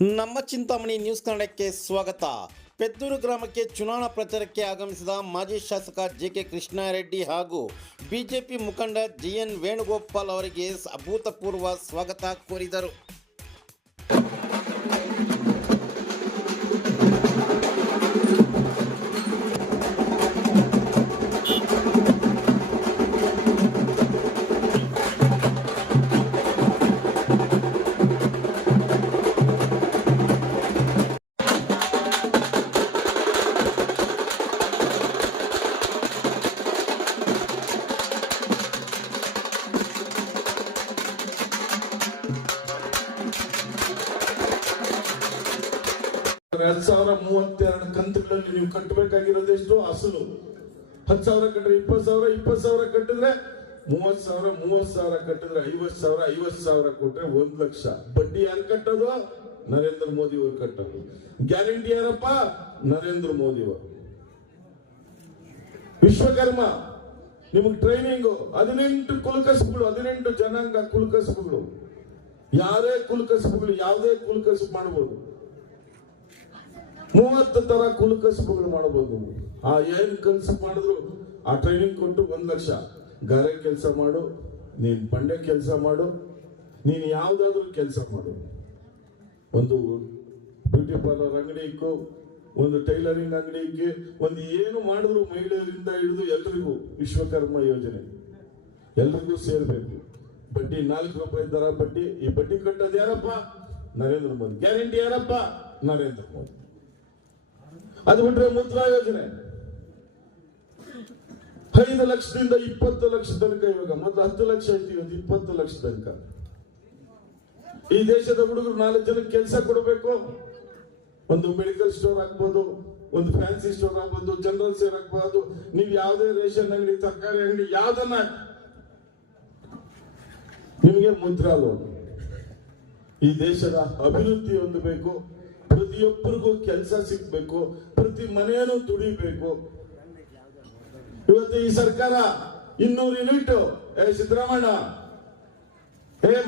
ನಮ್ಮ ಚಿಂತಾಮಣಿ ನ್ಯೂಸ್ ಕನ್ನಡಕ್ಕೆ ಸ್ವಾಗತ. ಪೆದ್ದೂರು ಗ್ರಾಮಕ್ಕೆ ಚುನಾವಣಾ ಪ್ರಚಾರಕ್ಕೆ ಆಗಮಿಸಿದ ಮಾಜಿ ಶಾಸಕ ಜೆಕೆ ಕೃಷ್ಣಾರೆಡ್ಡಿ ಹಾಗೂ ಬಿಜೆಪಿ ಮುಖಂಡ ಜಿಎನ್ ವೇಣುಗೋಪಾಲ್ ಅವರಿಗೆ ಅಭೂತಪೂರ್ವ ಸ್ವಾಗತ ಕೋರಿದರು. ಎರಡು 2032 ಕಂತುಗಳಲ್ಲಿ ನೀವು ಕಟ್ಟಬೇಕಾಗಿರೋದು ಎಷ್ಟು? ಅಸಲು 10,000 ಕಟ್ಟಿದ್ರೆ 20,000, 20,000 ಕಟ್ಟಿದ್ರೆ 30,000, 30,000 ಕಟ್ಟಿದ್ರೆ 50,000, 50,000 ಕೊಟ್ರೆ 1 ಲಕ್ಷ. ಬಡ್ಡಿ ಯಾರು ಕಟ್ಟೋದು? ನರೇಂದ್ರ ಮೋದಿ ಅವರು ಕಟ್ಟೋದು. ಗ್ಯಾರಂಟಿ ಯಾರಪ್ಪ? ನರೇಂದ್ರ ಮೋದಿ ಅವರು. ವಿಶ್ವಕರ್ಮ ನಿಮಗೆ ಟ್ರೈನಿಂಗ್ 18 ಕುಲಕಸಬುಗಳು, 18 ಜನಾಂಗ ಕುಲಕಸಬುಗಳು. ಯಾರೇ ಕುಲಕಸಬುಗಳು, ಯಾವುದೇ ಕುಲಕಸಬು ಮಾಡಬಹುದು. 30 ತರ ಕುಲಕಸಬುಗಳು ಮಾಡಬಹುದು. ಆ ಏನ್ ಕೆಲಸ ಮಾಡಿದ್ರು ಆ ಟ್ರೈನಿಂಗ್ ಕೊಟ್ಟು 1 ಲಕ್ಷ. ಗಾರೆ ಕೆಲಸ ಮಾಡು, ನೀನ್ ಬಂಡೆ ಕೆಲಸ ಮಾಡು, ನೀನ್ ಯಾವ್ದಾದ್ರು ಕೆಲಸ ಮಾಡು. ಒಂದು ಬ್ಯೂಟಿ ಪಾರ್ಲರ್ ಅಂಗಡಿ ಇಕ್ಕೋ, ಒಂದು ಟೈಲರಿಂಗ್ ಅಂಗಡಿ ಇಕ್ಕಿ, ಒಂದು ಏನು ಮಾಡಿದ್ರು ಮಹಿಳೆಯರಿಂದ ಹಿಡಿದು ಎಲ್ರಿಗೂ ವಿಶ್ವಕರ್ಮ ಯೋಜನೆ ಎಲ್ರಿಗೂ ಸೇರ್ಬೇಕು. ಬಡ್ಡಿ 4 ರೂಪಾಯಿ ದರ ಬಡ್ಡಿ. ಈ ಬಡ್ಡಿ ಕಟ್ಟೋದು ಯಾರಪ್ಪ? ನರೇಂದ್ರ ಮೋದಿ. ಗ್ಯಾರಂಟಿ ಯಾರಪ್ಪ? ನರೇಂದ್ರ ಮೋದಿ. ಅದು ಬಿಟ್ರೆ ಮುದ್ರಾ ಯೋಜನೆ 5 ಲಕ್ಷದಿಂದ 20 ಲಕ್ಷ ತನಕ. ಇವಾಗ ಮೊದಲು 10 ಲಕ್ಷ ಐತಿ, 20 ಲಕ್ಷ ತನಕ. ಈ ದೇಶದ ಹುಡುಗರು 4 ಜನಕ್ಕೆ ಕೆಲಸ ಕೊಡಬೇಕು. ಒಂದು ಮೆಡಿಕಲ್ ಸ್ಟೋರ್ ಆಗ್ಬೋದು, ಒಂದು ಫ್ಯಾನ್ಸಿ ಸ್ಟೋರ್ ಆಗ್ಬೋದು, ಜನರಲ್ ಸ್ಟೋರ್ ಆಗ್ಬೋದು. ನೀವು ಯಾವುದೇ ರೇಷನ್ ಅಂಗಡಿ, ತರಕಾರಿ ಅಂಗಡಿ ಯಾವ್ದನ್ನ, ನಿಮಗೆ ಮುದ್ರಾ ಲೋನ್. ಈ ದೇಶದ ಅಭಿವೃದ್ಧಿ ಹೊಂದಬೇಕು. ಪ್ರತಿಯೊಬ್ಬರಿಗೂ ಕೆಲಸ ಸಿಗ್ಬೇಕು, ಪ್ರತಿ ಮನೆಯನ್ನು ದುಡಿಬೇಕು. ಇವತ್ತು ಈ ಸರ್ಕಾರ 200 ಯೂನಿಟ್. ಸಿದ್ದರಾಮಣ್ಣ,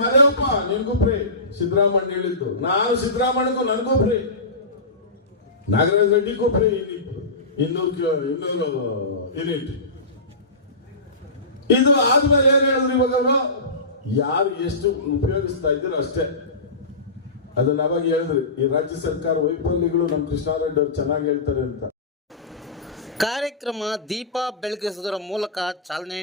ಮರೆಯಪ್ಪ ನಿನ್ಗೂ ಫ್ರೀ. ಸಿದ್ದರಾಮಣ್ಣ ಹೇಳಿದ್ದು. ನಾನು ಸಿದ್ದರಾಮಣ್ಣಗೂ ನನಗೂ ಫ್ರೀ, ನಾಗರಾಜ್ ರೆಡ್ಡಿಗೂ ಫ್ರೀ 200 ಯೂನಿಟ್. ಇದು ಆದ್ಮೇಲೆ ಏನ್ ಹೇಳಿದ್ರು ಇವಾಗ ಅವರು? ಯಾರು ಎಷ್ಟು ಉಪಯೋಗಿಸ್ತಾ ಇದ್ದೀರೋ ಅಷ್ಟೇ. ಅದನ್ನ ಅವಾಗ ಹೇಳಿದ್ರಿ. ಈ ರಾಜ್ಯ ಸರ್ಕಾರ ವೈಫಲ್ಯಗಳು ನಮ್ಮ ಕೃಷ್ಣಾರೆಡ್ಡಿ ಅವರು ಚೆನ್ನಾಗಿ ಹೇಳ್ತಾರೆ ಅಂತ. ಕಾರ್ಯಕ್ರಮ ದೀಪ ಬೆಳಗಿಸುವುದರ ಮೂಲಕ ಚಾಲನೆ